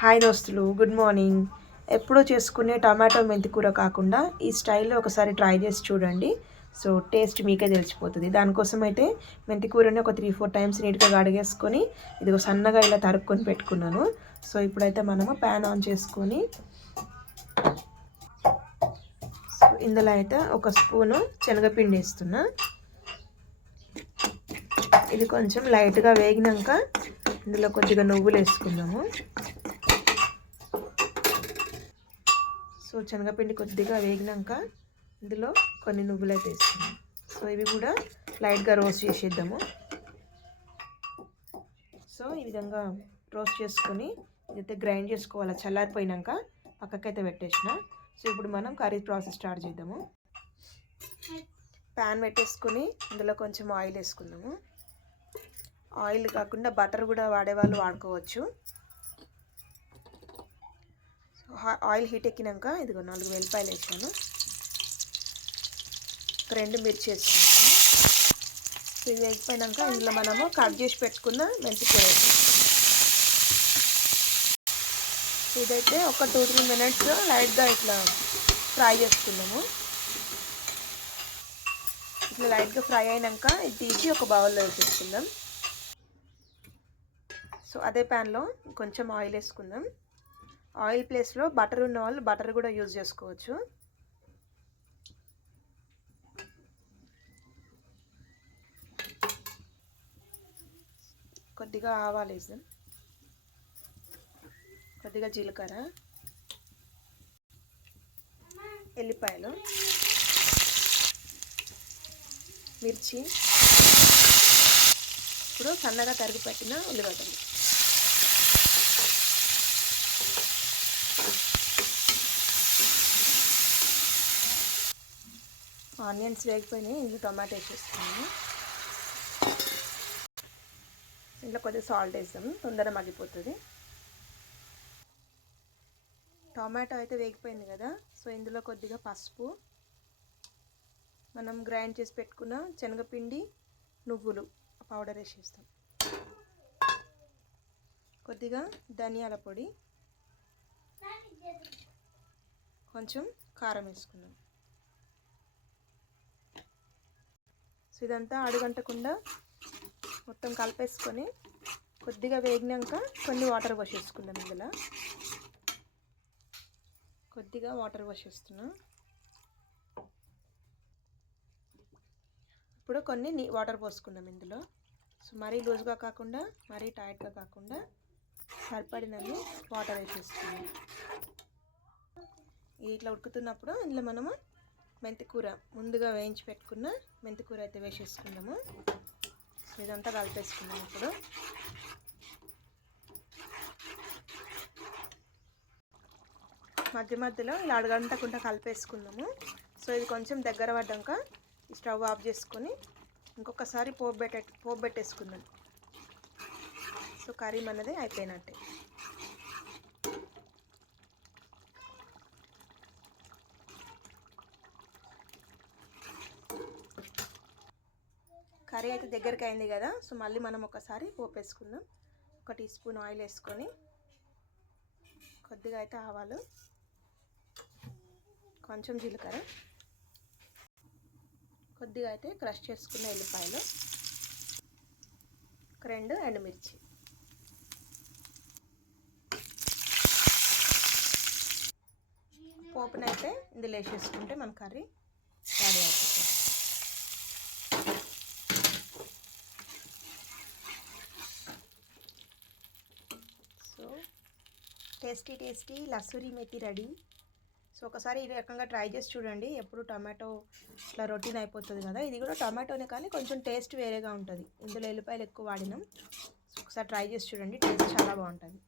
Hi దోస్తులు good morning. ఎప్పుడూ చేసుకునే టమాటో మెంతి కూర కాకుండా ఈ స్టైల్లో ఒకసారి ట్రై చేసి చూడండి. సో టేస్ట్ మీకే తెలిసిపోతుంది. దానికోసం అయితే మెంతి కూరని ఒక త్రీ ఫోర్ టైమ్స్ నీట్గా కడిగేసుకొని ఇది సన్నగా ఇలా తరుక్కొని పెట్టుకున్నాను. సో ఇప్పుడైతే మనము ప్యాన్ ఆన్ చేసుకొని సో ఇందులో అయితే ఒక స్పూను శనగపిండి వేస్తున్నా. ఇది కొంచెం లైట్గా వేగినాక ఇందులో కొద్దిగా నువ్వులు వేసుకుందాము. సో శనగపిండి కొద్దిగా వేగినాక ఇందులో కొన్ని నువ్వులు అయితే వేస్తున్నాం సో ఇవి కూడా లైట్గా రోస్ట్ చేసేద్దాము. సో ఈ విధంగా రోస్ట్ చేసుకొని ఇదైతే గ్రైండ్ చేసుకోవాలి చల్లారిపోయినాక పక్కకైతే పెట్టేసిన. సో ఇప్పుడు మనం కర్రీ ప్రాసెస్ స్టార్ట్ చేద్దాము. ప్యాన్ పెట్టేసుకొని ఇందులో కొంచెం ఆయిల్ వేసుకుందాము. ఆయిల్ కాకుండా బటర్ కూడా వాడేవాళ్ళు వాడుకోవచ్చు. ఆయిల్ హీట్ ఎక్కినాక ఇదిగో నాలుగు వెల్లిపాయలు వేసాను రెండు మిర్చి వేసుకున్నాను సో ఇవి ఎగిపోయినాక ఇందులో మనము కట్ చేసి పెట్టుకున్న మెంతికూర సో ఇదైతే ఒక టూ త్రీ మినిట్స్ లైట్గా ఇట్లా ఫ్రై చేసుకున్నాము. ఇట్లా లైట్గా ఫ్రై అయినాక ఇది తీసి ఒక బౌల్లో వేసేసుకుందాం. సో అదే ప్యాన్లో కొంచెం ఆయిల్ వేసుకుందాం. ఆయిల్ ప్లేస్లో బటర్ ఉన్న వాళ్ళు బటర్ కూడా యూజ్ చేసుకోవచ్చు. కొద్దిగా ఆవాలు వేసాం కొద్దిగా జీలకర్ర. ఎల్లిపాయలు. మిర్చి. ఇప్పుడు సన్నగా తరిగి పెట్టిన ఉల్లిగడ్డలు. ఆనియన్స్ వేగిపోయినాయి ఇందులో టొమాటో వేసేస్తున్నాను ఇంట్లో కొద్దిగా సాల్ట్ వేస్తాము తొందరగా మగ్గిపోతుంది. టొమాటో అయితే వేగిపోయింది కదా సో ఇందులో కొద్దిగా పసుపు. మనం గ్రైండ్ చేసి పెట్టుకున్న శనగపిండి నువ్వులు పౌడర్ వేసేస్తాం. కొద్దిగా ధనియాల పొడి. కొంచెం కారం వేసుకున్నాం సో ఇదంతా అడుగంటకుండా మొత్తం కలిపేసుకొని కొద్దిగా వేగినాక కొన్ని వాటర్ పోసేసుకుందాం ఇందులో. కొద్దిగా వాటర్ పోసేస్తున్నా ఇప్పుడు కొన్ని వాటర్ పోసుకుందాం ఇందులో. సో మరీ లూజ్గా కాకుండా మరీ టైట్గా కాకుండా సరిపడినవి వాటర్ వేసేసుకుందాం. ఇట్లా ఉడుకుతున్నప్పుడు ఇందులో మనము మెంతికూర ముందుగా వేయించి పెట్టుకున్న మెంతికూర అయితే వేసేసుకుందాము. ఇదంతా కలిపేసుకుందాం ఇప్పుడు. మధ్య మధ్యలో ఇలా అడగంటకుండా కలిపేసుకుందాము. సో ఇది కొంచెం దగ్గర పడ్డాక స్టవ్ ఆఫ్ చేసుకొని ఇంకొకసారి పోపు పెట్టే పోపు పెట్టేసుకుందాం. సో కర్రీ మనది అయిపోయినట్టే. కర్రీ అయితే దగ్గరికి అయింది కదా సో మళ్ళీ మనం ఒకసారి పోపేసుకుందాం. ఒక టీ స్పూన్ ఆయిల్ వేసుకొని కొద్దిగా అయితే ఆవాలు కొంచెం జీలకర్ర కొద్దిగా అయితే క్రష్ చేసుకున్న ఎల్లిపాయలు ఒక రెండు ఎండుమిర్చి. పోపునైతే ఇందులో వేసేసుకుంటే మన కర్రీ రెడీ అయిపోతుంది టేస్టీ టేస్టీ లసూరి మెతి రెడీ. సో ఒకసారి ఈ రకంగా ట్రై చేసి చూడండి. ఎప్పుడు టమాటో ఇట్లా రొటీన్ అయిపోతుంది కదా. ఇది కూడా టమాటోనే కానీ కొంచెం టేస్ట్ వేరేగా ఉంటుంది. ఇందులో ఎల్లిపాయలు ఎక్కువ వాడినాం. ఒకసారి ట్రై చేసి చూడండి. టేస్ట్ చాలా బాగుంటుంది.